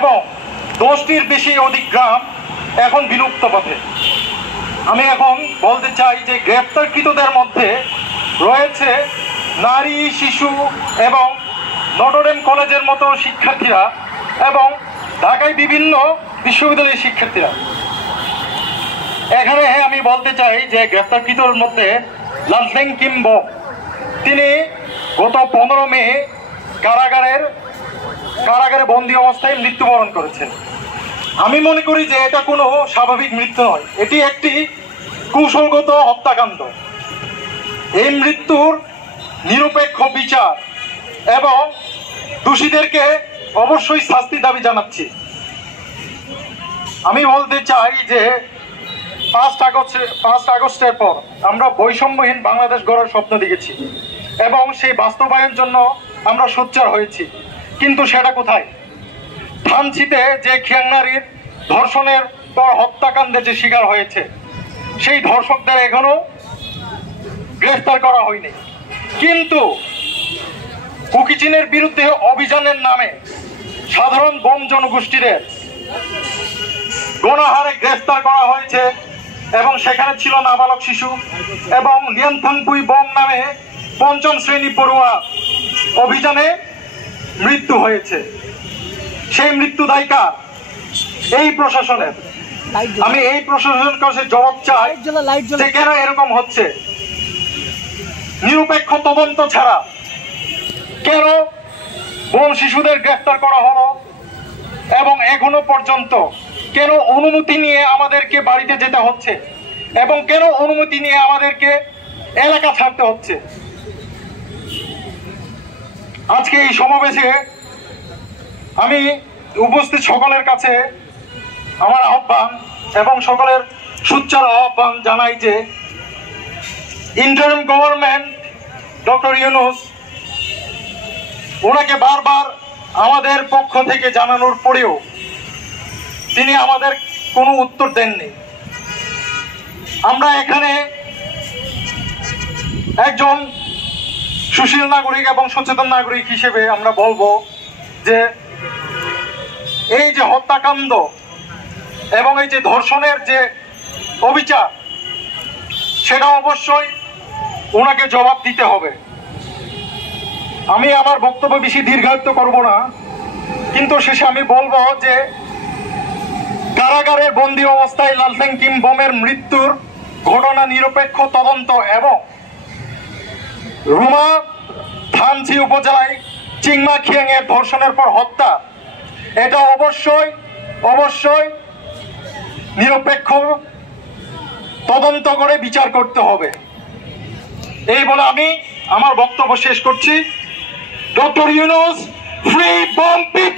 এবং 10টির বেশি অধিক গ্রাম এখন বিলুপ্ত পথে। আমি এখন বলতে চাই যে গ্রেপ্তারকৃতদের মধ্যে রয়েছে নারী, শিশু এবং নটরডেম কলেজের মতো শিক্ষার্থীরা এবং ঢাকায় বিভিন্ন বিশ্ববিদ্যালয়ের শিক্ষার্থীরা। এখানে আমি বলতে চাই যে গ্রেপ্তারকৃতর মধ্যে লালসেং কিমবো, তিনি গত 15 মে কারাগারে বন্দী অবস্থায় মৃত্যুবরণ করেছেন। আমি মনে করি যে এটা কোনো স্বাভাবিক মৃত্যু নয়, এটি একটি কৌশলগত হত্যাকাণ্ড। এই মৃত্যুর নিরপেক্ষ বিচার এবং দোষীদেরকে অবশ্যই শাস্তি দাবি জানাচ্ছি। আমি বলতে চাই যে 5 আগস্টের পর আমরা বৈষম্যহীন বাংলাদেশ গড়ার স্বপ্ন দেখেছি এবং সেই বাস্তবায়নের জন্য আমরা সোচ্চার হয়েছি, কিন্তু সেটা কোথায়? থানচিতে যে খিয়াং নারীর ধর্ষণের পর হত্যাকাণ্ডে যে শিকার হয়েছে সেই ধর্ষকদের এখনো গ্রেফতার করা হয়নি, কিন্তু কুকিচিনের বিরুদ্ধে অভিযানের নামে সাধারণ বম জনগোষ্ঠীদের গণহারে গ্রেফতার করা হয়েছে এবং সেখানে ছিল নাবালক শিশু এবং লিয়ানথাংপুই বম নামে 5ম শ্রেণী পড়ুয়া অভিযানে মৃত্যু হয়েছে। সেই মৃত্যু দায় কার? এই প্রশাসনের। আমি এই প্রশাসনের কাছে জবাব চাই যে কেন এরকম হচ্ছে। নিরপেক্ষ তদন্ত ছাড়া কেন বোন শিশুদের গ্রেফতার করা হলো এবং এখনো পর্যন্ত কেন অনুমতি নিয়ে আমাদেরকে বাড়িতে যেতে হচ্ছে এবং কেন অনুমতি নিয়ে আমাদেরকে এলাকা ছাড়তে হচ্ছে? আজকে এই সমাবেশে আমি উপস্থিত সকলের কাছে আমার আহ্বান এবং সকলের সোচ্চার আহ্বান জানাই যে ইন্টারিম গভর্নমেন্ট ডক্টর ইউনূস, ওনাকে বারবার আমাদের পক্ষ থেকে জানানোর পরেও তিনি আমাদের কোনো উত্তর দেননি। আমরা এখানে একজন সুশীল নাগরিক এবং সচেতন নাগরিক হিসেবে আমরা বলবো যে এই যে হত্যাকাণ্ড এবং এই যে ধর্ষণের যে অবিচার, সেটা অবশ্যই ওনাকে জবাব দিতে হবে। আমি আমার বক্তব্য বেশি দীর্ঘায়িত করব না, কিন্তু শেষে আমি বলবো যে কারাগারের বন্দী অবস্থায় লালসেং কিমবোমের মৃত্যুর ঘটনা নিরপেক্ষ তদন্ত এবং রুমা থানচি উপজেলায় চিংমা খিয়াং এর ধর্ষণের পর হত্যা, এটা অবশ্যই নিরপেক্ষ তদন্ত করে বিচার করতে হবে। এই বলে আমি আমার বক্তব্য শেষ করছি। Doctor Yunus, free Bawm people.